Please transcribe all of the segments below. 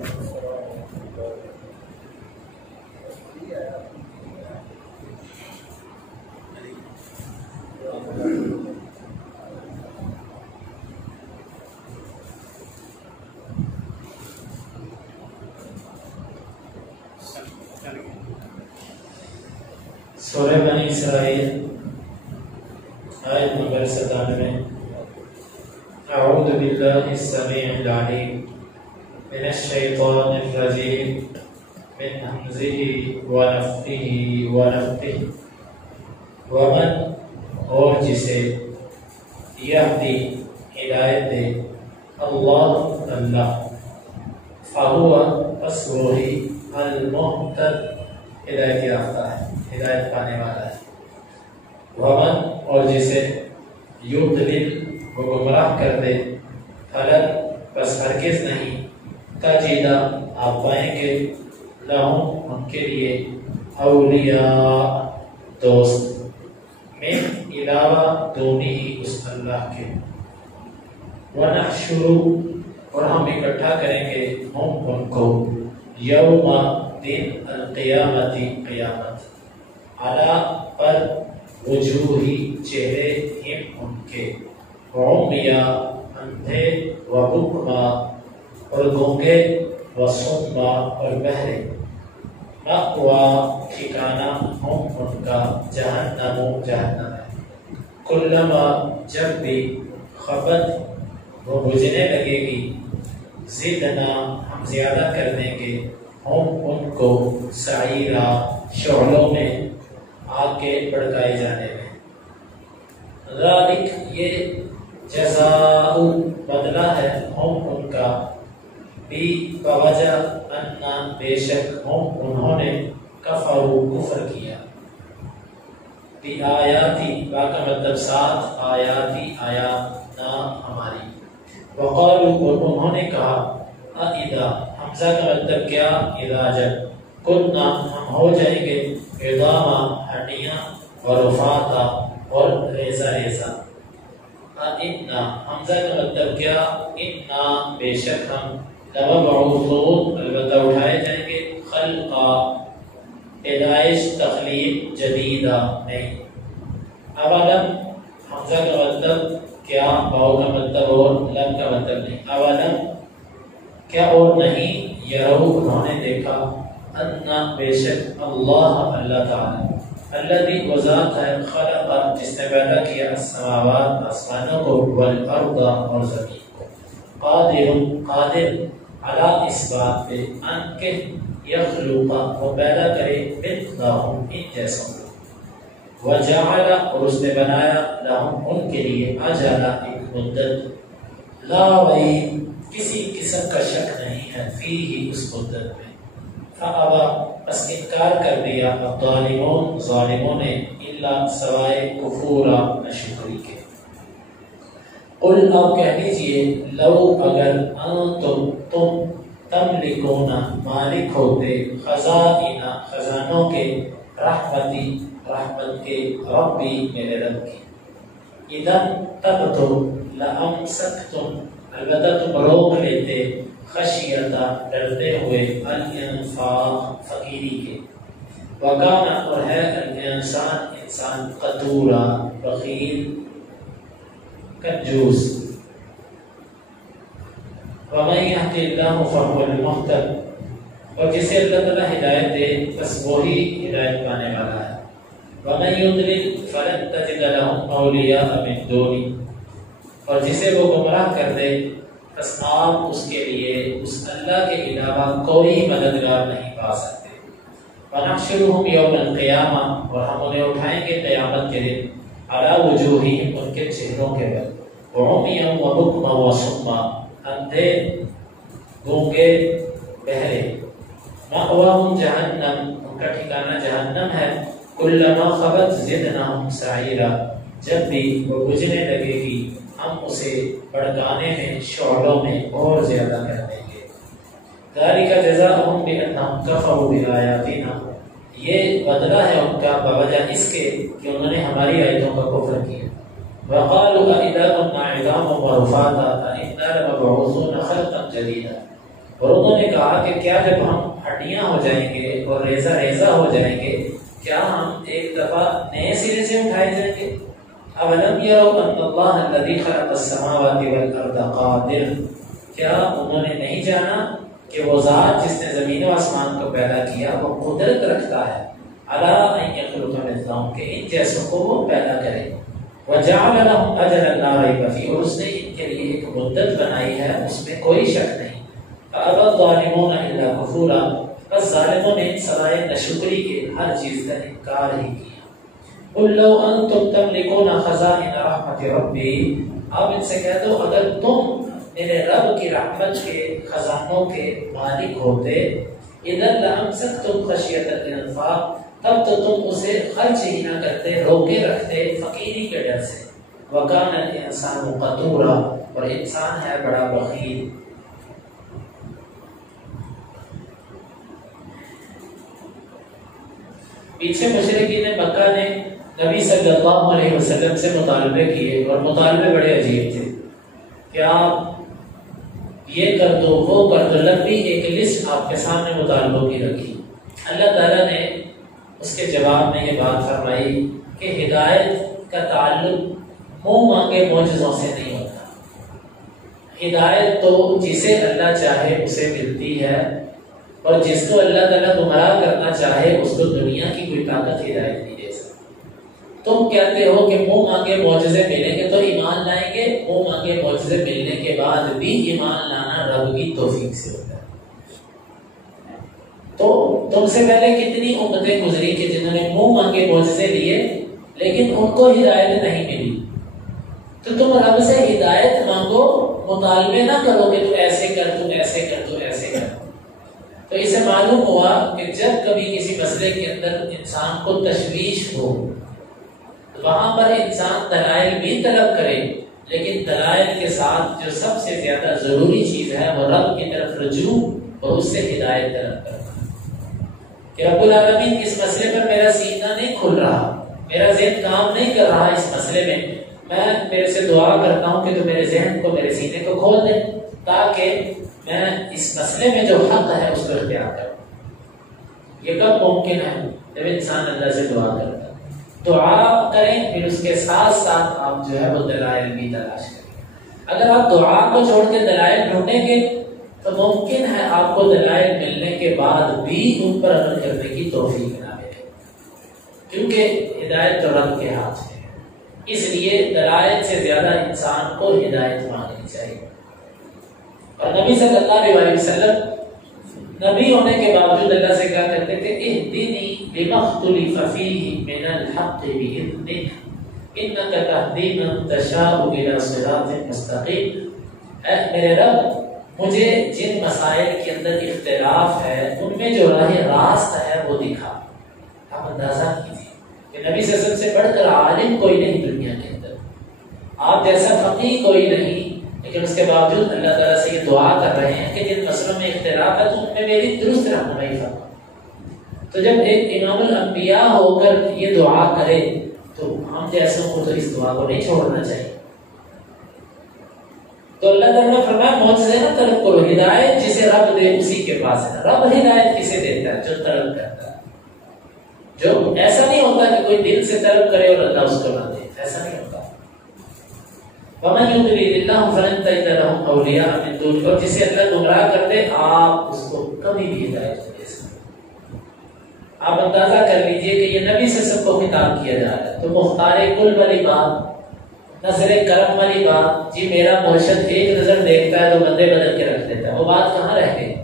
سورہ بنی اسرائیل آیت نمبر 97 اعوذ باللہ السمیع العلیم من الشیطان الرجیم من حمزه ونفخه ونفثه ومن اور جسے یہدی ہدایت دے اللہ اللہ فہو پس وہی المہتد ہدایت یافتہ ہے، ہدایت پانے والا ہے۔ ومن اور جسے یضلل وہ گمراہ کر دے فلن بس ہرگز نہیں تجدہ آپ پائیں گے لہم ان کے لیے اولیاء دوست من علاوہ دونی اس اللہ کے۔ ونحشر اور ہم اکٹھا کریں گے ہم ان کو یوم دن القیامتی قیامت علی پر وجوہی چہرے ہم ان کے عمیا اندھے و بکما اور گونگے و صما اور بہرے مأوا ٹھکانہ ہم ان کا جہنم جہنم ہے۔ کلما جب بھی خبت وہ بجھنے لگے گی زدنا ہم زیادہ کر دیں گے ہم ان کو سعیرا شعلوں میں آگ کے بھڑکائے جانے میں۔ ذالک یہ جزاء بدلہ ہے ہم ان کا بھی بوجہ انا بے شک ہم انہوں نے کفروا کفر کیا بھی آیاتی باقا مطلب ساتھ آیاتی آیات نا ہماری وقالوا اور انہوں نے کہا اذا حمزہ کا مطلب کیا اذا جب کننا ہم ہو جائیں گے عظاما ہڈیاں اور رفاتا اور ریزہ ریزہ انا حمزہ کا مطلب کیا انا بے شک ہم لمبعوثون البتہ اٹھائے جائیں گے خلقا پیدائش تخلیق جدیدہ نہیں۔ اولم حمزہ کا مطلب کیا باؤ کا مطلب اور لم کا مطلب نہیں۔ اولم کیا اور نہیں یرو انہوں نے دیکھا انا بے شک اللہ اللہ تعالی الذی وہ ذات ہے خلق جس نے پیدا کیا السماوات آسمانوں کو والارض اور زمین کو قادر علی اس بات پہ ان کے یخلق وہ پیدا کرے مثلہم ان جیسوں کو وجعل اور اس نے بنایا لہم ان کے لیے اجلا ایک مدت لا ریب کسی قسم کا شک نہیں ہے فیہ اس مدت میں فابا بس انکار کر دیا الظالمون ظالموں نے الا سوائے کفورا نشکری کے۔ قل آپ کہہ دیجئے لو اگر انتم تم تملکون مالک ہوتے خزائن خزانوں کے رحمتی رحمت کے ربی میرے رب کی اذن تب تو لامسکتم البتہ تم روک لیتے خشیتا ڈرتے ہوئے الانفاق فقیری کے وکانا اور ہے الانسان انسان قدورا بخیل کنجوس ومن یهد اللہ فهو المہتد اور جسے اللہ تعالیٰ ہدایت دے بس وہی ہدایت پانے والا ہے ومن یضلل فلن تجد لهم اولیاء من دونی اور جسے وہ گمراہ کر دے بس آپ اس کے لیے اس اللہ کے علاوہ کوئی مددگار نہیں پا سکتے۔ وَنَحْشُرُهُمْ يَوْمَ الْقِيَامَةِ اور ہم انہیں اٹھائیں گے قیامت کے دن عَلَى وُجُوهِهِمْ ان کے چہروں کے پر وَعُمْيًا وَبُكْمًا وَصُمًّا اندھے گونگے بہرے مَأْوَاهُمْ جَهَنَّمْ ان کا ٹھکانہ جہنم ہے كُلَّمَا خَبَتْ زِدْنَاهُمْ سَعِيرًا جب بھی وہ بجھنے لگے گی ہم اسے بھڑکانے میں شعلوں میں اور زیادہ کر دیں گے۔ ذَلِكَ جَزَاؤُهُمْ بِأَنَّهُمْ كَفَرُوا بِآيَاتِنَا یہ بدلہ ہے ان کا بوجہ اس کے کہ انہوں نے ہماری آیتوں کا کفر کیا۔ وَقَالُوا أَإِذَا كُنَّا عِظَامًا وَرُفَاتًا أَإِنَّا لَمَبْعُوثُونَ خَلْقًا جَدِيدًا اور انہوں نے کہا کہ کیا جب ہم ہڈیاں ہو جائیں گے اور ریزہ ریزہ ہو جائیں گے کیا ہم ایک دفعہ نئے سرے سے اٹھائے جائیں گے؟ اولم یروا ان اللہ الذی خلق السماوات والارض قادر، کیا انہوں نے نہیں جانا کہ وہ ذات جس نے زمین و آسمان کو پیدا کیا وہ قدرت رکھتا ہے علی ان یخلق مثلهم، کہ ان جیسوں کو وہ پیدا کرے، وجعل لهم اجلا لا ریب فیہ، اور اس نے ان کے لیے ایک مدت بنائی ہے اس میں کوئی شک نہیں، فابى الظالمون الا کفورا، بس ظالموں نے سوائے ناشکری کے ہر چیز کا انکار ہی کیا۔ قل لو انتم تملکون خزائن رحمت ربی، آپ ان سے کہہ دو اگر تم میرے رب کی رحمت کے خزانوں کے مالک ہوتے، اذا لامسکتم خشیۃ الانفاق، تب تو تم اسے خرچ ہی نہ کرتے، روکے رکھتے فقیری کے ڈر سے، وکان الانسان قتورا، اور انسان ہے بڑا بخیل۔ پیچھے مشرکین مکہ نے نبی صلی اللہ علیہ وسلم سے مطالبے کیے، اور مطالبے بڑے عجیب تھے کہ آپ یہ کر دو وہ کر دو، لمبی ایک لسٹ آپ کے سامنے مطالبوں کی رکھی۔ اللہ تعالیٰ نے اس کے جواب میں یہ بات فرمائی کہ ہدایت کا تعلق منہ مانگے معجزوں سے نہیں ہوتا، ہدایت تو جسے اللہ چاہے اسے ملتی ہے، اور جس کو اللہ تعالیٰ گمراہ کرنا چاہے اس کو دنیا کی کوئی طاقت ہدایت نہیں دے سکتی۔ تم کہتے ہو کہ منہ مانگے معجزے ملیں گے تو ایمان لائیں گے، منہ مانگے معجزے ملنے کے بعد بھی ایمان لانا رب کی توفیق سے ہوتا ہے۔ تو تم سے پہلے کتنی امتیں گزری کہ جنہوں نے منہ مانگے معجزے لیے لیکن ان کو ہدایت نہیں ملی، تو تم رب سے ہدایت مانگو، مطالبے نہ کرو کہ تو ایسے کر، تو ایسے کر، تو ایسے کر۔ تو اسے معلوم ہوا کہ جب کبھی کسی مسئلے کے اندر انسان کو تشویش ہو تو وہاں پر انسان دلائل بھی طلب کرے، لیکن دلائل کے ساتھ جو سب سے زیادہ ضروری چیز ہے وہ رب کی طرف رجوع اور اس سے ہدایت طلب کرنا، کہ رب العالمین اس مسئلے پر میرا سینہ نہیں کھل رہا، میرا ذہن کام نہیں کر رہا اس مسئلے میں میرے سے دعا کرتا ہوں کہ تو میرے ذہن کو، میرے سینے کو کھول دے تاکہ میں اس مسئلے میں جو حق ہے اس کو اختیار کروں۔ یہ کب ممکن ہے؟ جب انسان اللہ سے دعا کرتا ہے، دعا کریں پھر اس کے ساتھ ساتھ آپ جو ہے وہ دلائل بھی تلاش کریں۔ اگر آپ دعا کو چھوڑ کے دلائل ڈھونڈیں گے تو ممکن ہے آپ کو دلائل ملنے کے بعد بھی ان پر عمل کرنے کی توفیق نہ ملے، کیونکہ ہدایت تو رب کے ہاتھ میں ہے۔ اس لیے دلائل سے زیادہ انسان کو ہدایت مانگنی چاہیے۔ اور نبی صلی اللہ علیہ وسلم نبی ہونے کے باوجود اللہ سے کہا کرتے تھے اہدنی لما اختلف فیہ من الحق بإذنک انک تہدی من تشاء الی صراط مستقیم، اے میرے رب مجھے جن مسائل کے اندر اختلاف ہے ان میں جو راہ راست ہے وہ دکھا۔ آپ اندازہ کیجیے کہ نبی صلی اللہ علیہ وسلم سے بڑھ کر عالم کوئی نہیں دنیا کے اندر، آپ جیسا فقیہ کوئی نہیں، لیکن اس کے باوجود اللہ تعالیٰ سے یہ دعا کر رہے ہیں کہ جن مسئلوں میں اختلاف ہے تو ان میں میری درست رہنمائی فرما۔ تو جب ایک امام الانبیاء ہو کر یہ دعا کرے تو ہم جیسوں کو تو اس دعا کو نہیں چھوڑنا چاہیے۔ تو اللہ تعالیٰ نے فرمایا معجزے نہ طلب کرو، ہدایت جسے رب دے اسی کے پاس ہے۔ رب ہدایت کسے دیتا ہے؟ جو طلب کرتا ہے۔ جو ایسا نہیں ہوتا کہ کوئی دل سے طلب کرے اور اللہ اس کو نہ دے، ایسا نہیں ہوتا۔ وَمَنْ يُضْلِلِ اللَّهُ فَلَنْ تَجِدَ لَهُ أَوْلِيَاءَ مِن دُونِهِ، اور جسے اللہ گمراہ کر دے آپ اس کو کبھی بھی ہدایت نہیں دے سکتے۔ آپ اندازہ کر لیجئے کہ یہ نبی سے سب کو خطاب کیا جا رہا ہے، تو مختار کل والی بات، نظر کرم والی بات، جی میرا مرشد ایک نظر دیکھتا ہے تو بندے بدل کے رکھ دیتا ہے، وہ بات کہاں رہ گئی؟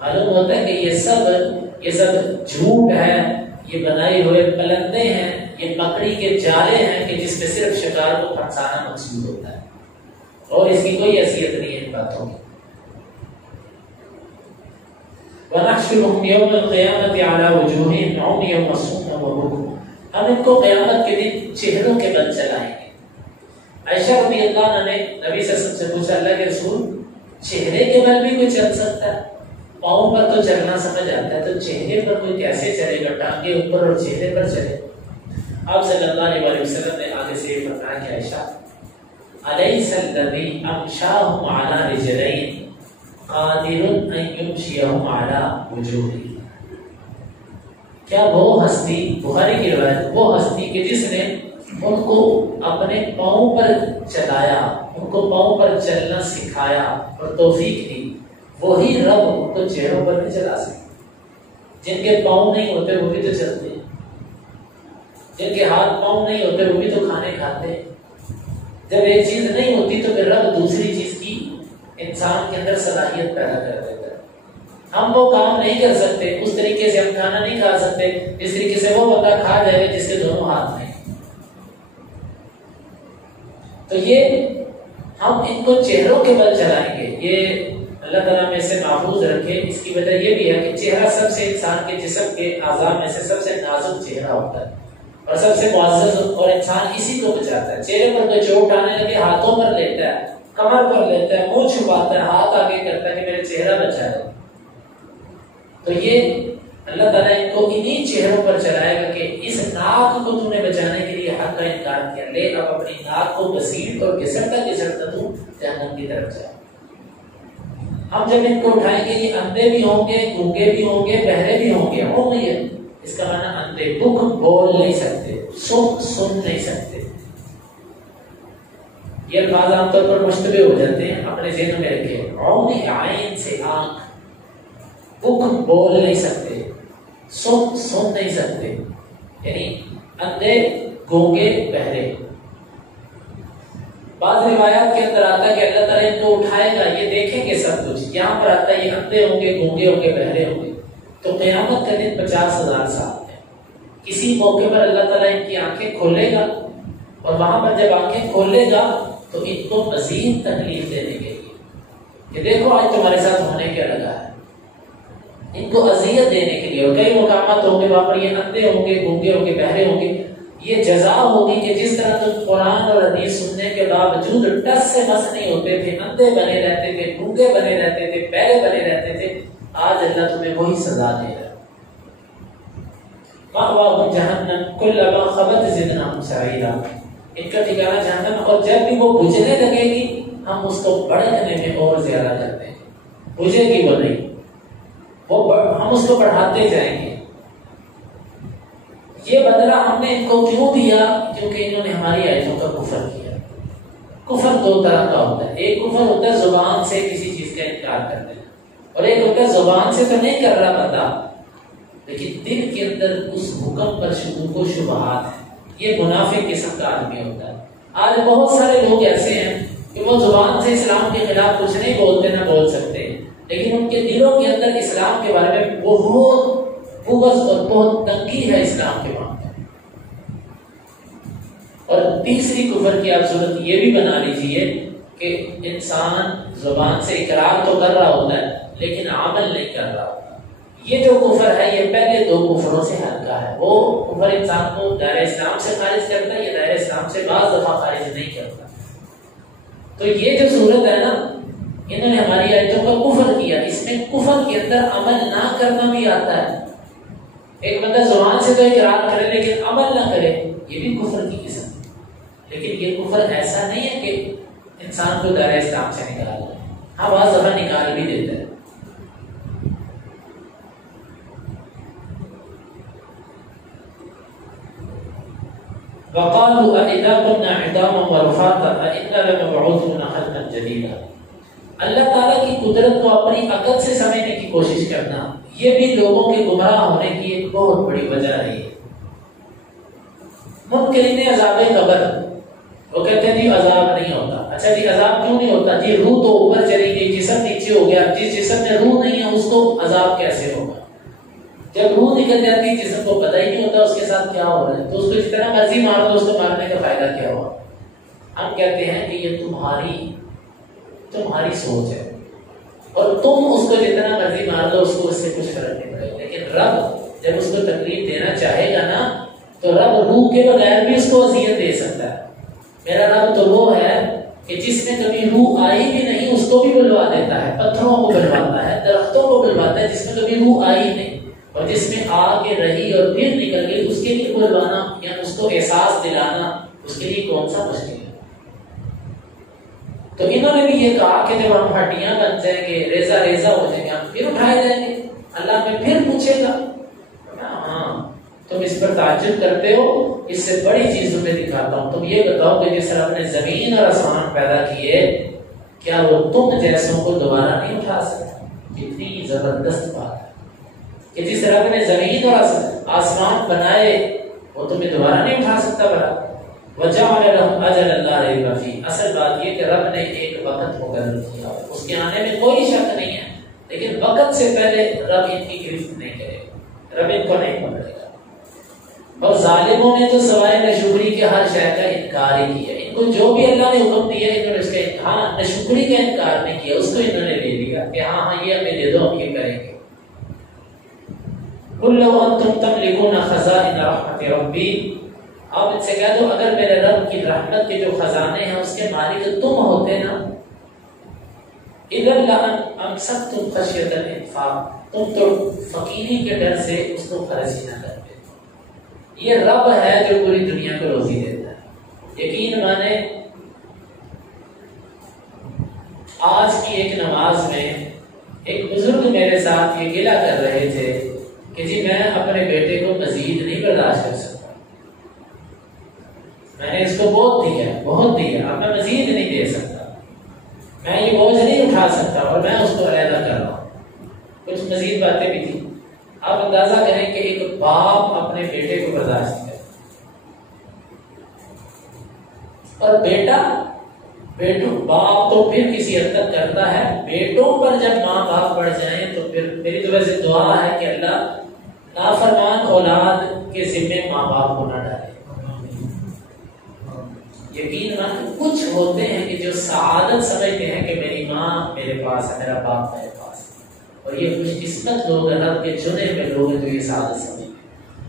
معلوم ہوتا ہے کہ یہ سب جھوٹ ہے، یہ بنائے ہوئے پلندے ہیں، یہ مکڑی کے جالے ہیں کہ جس میں صرف شکار کو پھنسانا مقصود ہوتا ہے، اور اس کی کوئی حیثیت نہیں ہے ان باتوں کی۔ وَنَحْشُرُهُمْ يَوْمَ الْقِيَامَةِ عَلَى وُجُوهِهِمْ عُمْيًا وَصُمًّا وَبُكْمًا، ہم ان کو قیامت کے دن چہروں کے بل چلائیں گے۔ عائشہ رضی اللہ عنہ نے نبی صلی اللہ علیہ وسلم سے پوچھا اللہ کے رسول چہرے کے بل بھی کوئی چل سکتا ہے؟ پاؤں پر تو چلنا سمجھ آتا ہے، تو چہرے پر کوئی کیسے چلے گا؟ ٹانگے اوپر اور چہرے پر چلے۔ آپ صلی اللہ علیہ وسلم نے آگے سے یہ فرمایا کہ عائشہ أليس الذي أمشاهم على رجلين قادر یغشیہم علی وجوہہم، کیا وہ ہستی، بخاری کی روایت، وہ ہستی کہ جس نے ان کو اپنے پاؤں پر چلایا، ان کو پاؤں پر چلنا سکھایا اور توفیق دی، وہی رب ان کو چہروں پر نہیں چلا سکتا۔ جن کے پاؤں نہیں ہوتے وہ بھی تو چلتے ہیں، جن کے ہاتھ پاؤں نہیں ہوتے وہ بھی تو کھانے کھاتے ہیں۔ جب ایک چیز نہیں ہوتی تو پھر رب دوسری چیز کی انسان کے اندر صلاحیت پیدا کر دیتا ہے۔ ہم وہ کام نہیں کر سکتے، اس طریقے سے ہم کھانا نہیں کھا سکتے جس طریقے سے وہ بندہ کھا جائے گا جس کے دونوں ہاتھ نہیں۔ تو یہ ہم ان کو چہروں کے بل چلائیں گے، یہ اللہ تعالیٰ میں سے محفوظ رکھے۔ اس کی وجہ یہ بھی ہے کہ چہرہ سب سے انسان کے جسم کے اعضاء میں سے سب سے نازک چہرہ ہوتا ہے اور سب سے معزز، اور انسان اسی کو بچاتا ہے۔ چہرے پر کوئی چوٹ آنے لگے ہاتھوں پر لیتا ہے، کمر پر لیتا ہے، منہ چھپاتا ہے، ہاتھ آگے کرتا ہے کہ میرے چہرہ بچا ہے۔ تو یہ اللہ تعالیٰ ان کو انہی چہروں پر چلائے گا کہ اس ناک کو تم نے بچانے کے لیے حق کا انکار کیا، لے اب اپنی ناک کو گھسیٹ اور گھسٹتا گھسٹتا تو جہنم کی طرف جا۔ ہم جب ان کو اٹھائیں گے یہ اندھے بھی ہوں گے، گونگے بھی ہوں گے، بہرے بھی ہوں گے۔ ہوں گے اس کا معنی اندھے، بک بول نہیں سکتے، سن نہیں سکتے۔ یہ الفاظ عام طور پر مشتبہ ہو جاتے ہیں، اپنے ذہن میں رکھے۔ عونی عین سے آنکھ، بک بول نہیں سکتے، سن نہیں سکتے، یعنی اندھے، گونگے، بہرے۔ بعض روایات کے اندر آتا ہے کہ اللہ تعالیٰ ان کو اٹھائے گا، یہ دیکھیں گے سب کچھ۔ یہاں پر آتا ہے یہ اندھے ہوں گے، گونگے ہوں گے، بہرے ہوں گے۔ تو قیامت کا دن 50,000 سال ہے۔ کسی موقع پر اللہ تعالیٰ ان کی آنکھیں کھولے گا، اور وہاں پر جب آنکھیں کھولے گا تو ان کو مزید تکلیف دینے کے لیے کہ دیکھو آج تمہارے ساتھ ہونے کیا لگا ہے، ان کو اذیت دینے کے لیے۔ اور کئی مقامات ہوں گے وہاں پر یہ اندھے ہوں گے، گونگے ہوں گے، بہرے ہوں گے۔ یہ جزا ہوگی کہ جس طرح تم قرآن اور حدیث سننے کے باوجود ٹس سے مس نہیں ہوتے تھے، اندھے بنے رہتے تھے، گونگے بنے رہتے تھے، بہرے بنے رہتے تھے، آج اللہ تمہیں وہی سزا دے رہا ہے۔ مأواہم جہنم کلما خبت زدناہم سعیرا، ان کا ٹھکانہ جہنم، اور جب بھی وہ بجھنے لگے گی ہم اس کو بڑھنے میں اور زیادہ کرتے ہیں۔ بجھے گی وہ نہیں، ہم اس کو بڑھاتے جائیں گے۔ یہ بدلہ ہم نے ان کو کیوں دیا؟ کیونکہ انہوں نے ہماری آیتوں کا کفر کیا۔ کفر دو طرح کا ہوتا ہے، ایک کفر ہوتا ہے زبان سے کسی چیز کا انکار کر دینا، اور ایک ہوتا ہے زبان سے تو نہیں کر رہا بندہ لیکن دل کے اندر اس حکم پر شکوک و شبہات ہے۔ یہ منافق قسم کا آدمی ہوتا ہے۔ آج بہت سارے لوگ ایسے ہیں کہ وہ زبان سے اسلام کے خلاف کچھ نہیں بولتے، نہ بول سکتے، لیکن ان کے دلوں کے اندر اسلام کے بارے میں بہت بغض اور بہت تنقید ہے اسلام کے معاملے میں۔ اور تیسری کفر کی آپ صورت یہ بھی بنا لیجئے کہ انسان زبان سے اقرار تو کر رہا ہوتا ہے لیکن عمل نہیں کر رہا ہوتا۔ یہ جو کفر ہے یہ پہلے دو کفروں سے ہلکا ہے۔ وہ کفر انسان کو دائرہ اسلام سے خارج کرتا ہے، یہ دائرہ اسلام سے بعض دفعہ خارج نہیں کرتا۔ تو یہ جو صورت ہے نا، انہوں نے ہماری آیتوں کا کفر کیا، اس میں کفر کے اندر عمل نہ کرنا بھی آتا ہے۔ ایک بندہ زبان سے تو اقرار کرے لیکن عمل نہ کرے، یہ بھی کفر کی قسم ہے۔ لیکن یہ کفر ایسا نہیں ہے کہ انسان کو دائرہ اسلام سے نکال دے، ہاں بعض دفعہ نکال بھی دیتا ہے۔ وقالوا أَإِذَا كُنَّا عِظَامًا وَرُفَاتًا أَإِنَّا لَمَبْعُوثُونَ خَلْقًا جَدِيدًا۔ اللہ تعالیٰ کی قدرت کو اپنی عقل سے سمجھنے کی کوشش کرنا، یہ بھی لوگوں کے گمراہ ہونے کی ایک بہت بڑی وجہ رہی ہے۔ منکرین عذاب قبر، وہ کہتے ہیں جی عذاب نہیں ہوتا۔ اچھا جی عذاب کیوں نہیں ہوتا؟ جی روح تو اوپر چلی گئی، جسم نیچے ہو گیا، جس جسم میں روح نہیں ہے اس کو عذاب کیسے ہوگا؟ جب روح نکل جاتی ہے جسم کو پتہ ہی نہیں ہوتا اس کے ساتھ کیا ہو رہا ہے، تو اس کو جتنا مرضی مار دو اس کو مارنے کا فائدہ کیا ہوا؟ ہم کہتے ہیں کہ یہ تمہاری سوچ ہے، اور تم اس کو جتنا مرضی مار دو اس کو اس سے کچھ فرق نہیں پڑے گا، لیکن رب جب اس کو تکلیف دینا چاہے گا نا تو رب روح کے بغیر بھی اس کو اذیت دے سکتا ہے۔ میرا رب تو وہ ہے کہ جس میں کبھی روح آئی بھی نہیں اس کو بھی بلوا دیتا ہے، پتھروں کو بلواتا ہے، درختوں کو بلواتا ہے جس میں کبھی روح آئی نہیں، اور جس میں آ کے رہی اور پھر نکل گئی اس کے لیے بلوانا یا اس کو احساس دلانا اس کے لیے کون سا مشکل ہے؟ تو انہوں نے بھی یہ کہا کہ جب ہم ہڈیاں بن جائیں گے، ریزہ ریزہ ہو جائیں گے، ہم پھر اٹھائے جائیں گے، اللہ میں پھر پوچھے گا۔ ہاں تم اس پر تعجب کرتے ہو، اس سے بڑی چیزوں میں دکھاتا ہوں، تم یہ بتاؤ کہ جس رب نے زمین اور آسمان پیدا کیے، کیا وہ تم جیسوں کو دوبارہ نہیں اٹھا سکتا؟ کتنی زبردست بات ہے کہ جس رب نے زمین اور آسمان بنائے وہ تمہیں دوبارہ نہیں اٹھا سکتا۔ بڑا وجعل لهم اجلا لا ریب فیہ، اصل بات یہ کہ رب نے ایک وقت مقرر کیا، اس کے آنے میں کوئی شک نہیں ہے، لیکن وقت سے پہلے رب ان کی گرفت نہیں کرے گا، رب ان کو نہیں پکڑے گا۔ اور ظالموں نے تو سوائے نشکری کے ہر شے کا انکار ہی کیا، ان کو جو بھی اللہ نے حکم دیا انہوں نے اس کا نشکری کا انکار نہیں کیا، اس کو انہوں نے لے لیا کہ ہاں یہ ہمیں دے دو، ہم یہ کریں گے۔ قل لو انتم تملکون خزائن رحمت ربی، آپ ان سے کہہ دو اگر میرے رب کی رحمت کے جو خزانے ہیں اس کے مالک تم ہوتے نا، اذا لامسکتم خشیۃ الانفاق، تم تو فقیری کے ڈر سے اس کو خرچ ہی نہ کرتے۔ یہ رب ہے جو پوری دنیا کو روزی دیتا ہے۔ یقین مانے آج کی ایک نماز میں ایک بزرگ میرے ساتھ یہ گلہ کر رہے تھے کہ جی میں اپنے بیٹے کو مزید نہیں برداشت کر سکتا، میں نے اس کو بہت دیا، اب میں مزید نہیں دے سکتا، میں یہ بوجھ نہیں اٹھا سکتا اور میں اس کو علیحدہ کر رہا ہوں۔ کچھ مزید باتیں بھی تھی۔ آپ اندازہ کریں کہ ایک باپ اپنے بیٹے کو برداشت کرے اور باپ تو پھر کسی حد تک کرتا ہے، بیٹوں پر جب ماں باپ بڑھ جائیں تو پھر میری تو ویسے دعا ہے کہ اللہ نافرمان اولاد کے ذمے ماں باپ کو نہ ڈالے۔ یقین کچھ ہوتے ہیں کہ جو سعادت سمجھتے ہیں کہ میری ماں میرے پاس ہے، میرا باپ میرے پاس ہے، اور یہ خوش قسمت لوگ ہیں، رب کے چنے ہوئے لوگ ہیں جو یہ سعادت سمجھتے ہیں۔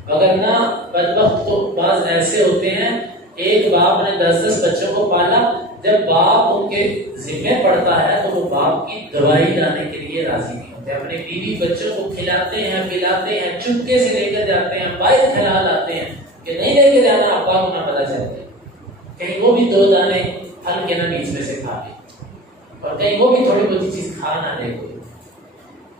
اگر نہ بدبخت تو بعض ایسے ہوتے ہیں، ایک باپ نے 10 بچوں کو پالا، جب باپ ان کے ذمہ پڑتا ہے تو وہ باپ کی دوائی لانے کے لیے راضی نہیں ہوتے، اپنے بیوی بچوں کو کھلاتے ہیں پلاتے ہیں، چپکے سے لے کر جاتے ہیں، باہر کھلا لاتے ہیں کہ نہیں لے کے جانا، ابا کو نہ پتا چلتے، کہیں وہ بھی 2 دانے پھل کے نہ بیچ میں سے کھا لے، اور کہیں وہ بھی تھوڑی بہت چیز کھا نہ لے کوئی،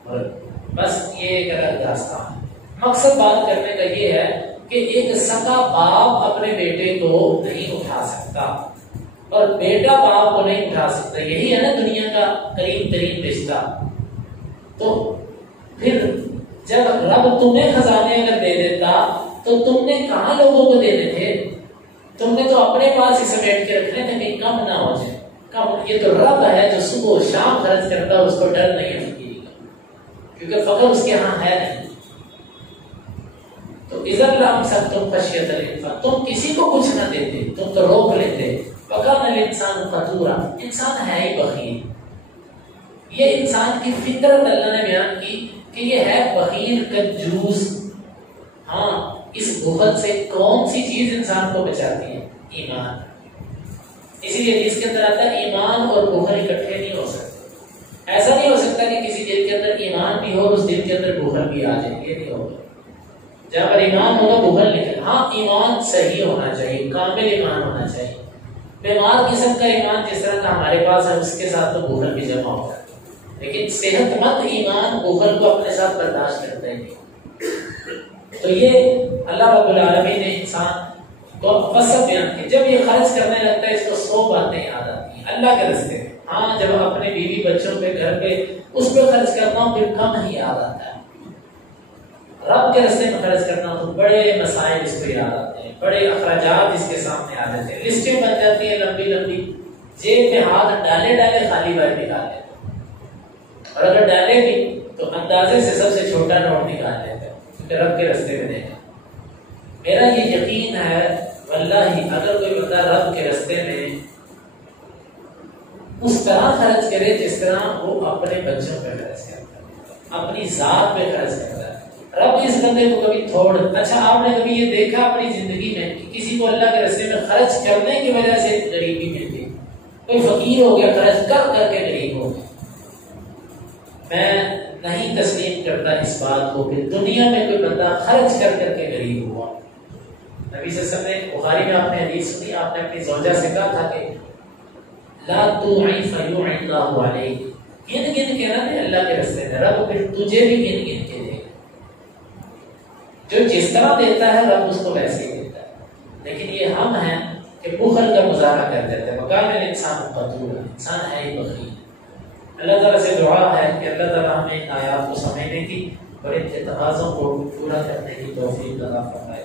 اور بس یہ ایک الگ داستان ہے۔ مقصد بات کرنے کا یہ ہے کہ ایک سگا باپ اپنے بیٹے کو نہیں اٹھا سکتا اور بیٹا باپ کو نہیں اٹھا سکتا، یہی ہے نا دنیا کا قریب ترین رشتہ۔ تو پھر جب رب تمہیں خزانے اگر دے دیتا تو تم نے کہاں لوگوں کو دینے تھے؟ تم نے تو اپنے پاس ہی سمیٹ کے رکھنے تھے کہ کم نہ ہو جائے کم۔ یہ تو رب ہے جو صبح و شام خرچ کرتا ہے، اس کو ڈر نہیں ہے فقیری کا، کیونکہ فقر اس کے ہاں ہے نہیں۔ تو اذا لامسکتم خشیۃ الانفاق، تم کسی کو کچھ نہ دیتے، تم تو روک لیتے۔ وکان الانسان قتورا، انسان ہے ہی بخیل۔ یہ انسان کی فطرت اللہ نے بیان کی کہ یہ ہے بخیل کنجوس۔ ہاں اس بخل سے کون سی چیز انسان کو بچاتی ہے؟ ایمان۔ اسی لیے اس کے اندر آتا ہے ایمان اور بخل اکٹھے نہیں ہو سکتے۔ ایسا نہیں ہو سکتا کہ کسی دل کے اندر ایمان بھی ہو اور اس دل کے اندر بخل بھی آ جائے، یہ نہیں ہوگا۔ جہاں پر ایمان ہوگا بخل نکل۔ ہاں ایمان صحیح ہونا چاہیے، کامل ایمان ہونا چاہیے۔ بیمار قسم کا ایمان جس طرح کا ہمارے پاس ہے اس کے ساتھ تو بخل بھی جمع ہوتا ہے، لیکن صحت مند ایمان بخل کو اپنے ساتھ برداشت کرتا ہے۔ تو یہ اللہ رب العالمین نے انسان کو وصف بیان کی، جب یہ خرچ کرنے لگتا ہے اس کو 100 باتیں یاد آتی ہیں اللہ کے راستے میں۔ ہاں جب اپنے بیوی بچوں پہ گھر پہ اس پہ خرچ کرتا ہوں پھر کم ہی یاد آتا ہے۔ رب کے راستے میں خرچ کرنا تو بڑے مسائل اس کو یاد آتے ہیں، بڑے اخراجات اس کے سامنے آ جاتے ہیں، لسٹیں بن جاتی ہیں لمبی لمبی، جیب میں ہاتھ ڈالے خالی باہر نکال لیتے ہیں، اور اگر ڈالے بھی تو اندازے سے سب سے چھوٹا نوٹ نکال لیتے ہیں کیونکہ رب کے راستے میں دینا۔ میرا یہ یقین ہے واللہ اگر کوئی بندہ رب کے راستے میں اس طرح خرچ کرے جس طرح وہ اپنے بچوں پہ خرچ کرتا ہے، اپنی ذات پہ خرچ کرتا ہے، رب اس بندے کو کبھی اچھا آپ نے کبھی یہ دیکھا اپنی زندگی میں کہ کسی کو اللہ کے راستے میں خرچ کرنے کی وجہ سے غریبی ملتی؟ کوئی فقیر ہو گیا خرچ کر کر کے غریب ہو گیا؟ میں نہیں تسلیم کرتا اس بات کو کہ دنیا میں کوئی بندہ خرچ کر کر کے غریب ہوا۔ نبی صلی اللہ علیہ وسلم نے بخاری میں آپ نے حدیث سنی، آپ نے اپنی زوجہ سے کہا تھا کہ لا توعی فیوعی اللہ علیک، گن گن کے نہ دے اللہ کے رستے میں، رب پھر تجھے بھی گن گن کے دے. جو جس طرح دیتا ہے رب اس کو ویسے ہی دیتا ہے. لیکن یہ ہم ہیں کہ بخل کا مظاہرہ کر دیتے ہیں. وقال الانسان قتور، انسان ہے ہی بخیل. اللہ تعالیٰ سے دعا ہے کہ اللہ تعالیٰ ہمیں ان آیات کو سمجھنے کی اور ان کے تقاضوں کو پورا کرنے کی توفیق عطا فرمائے.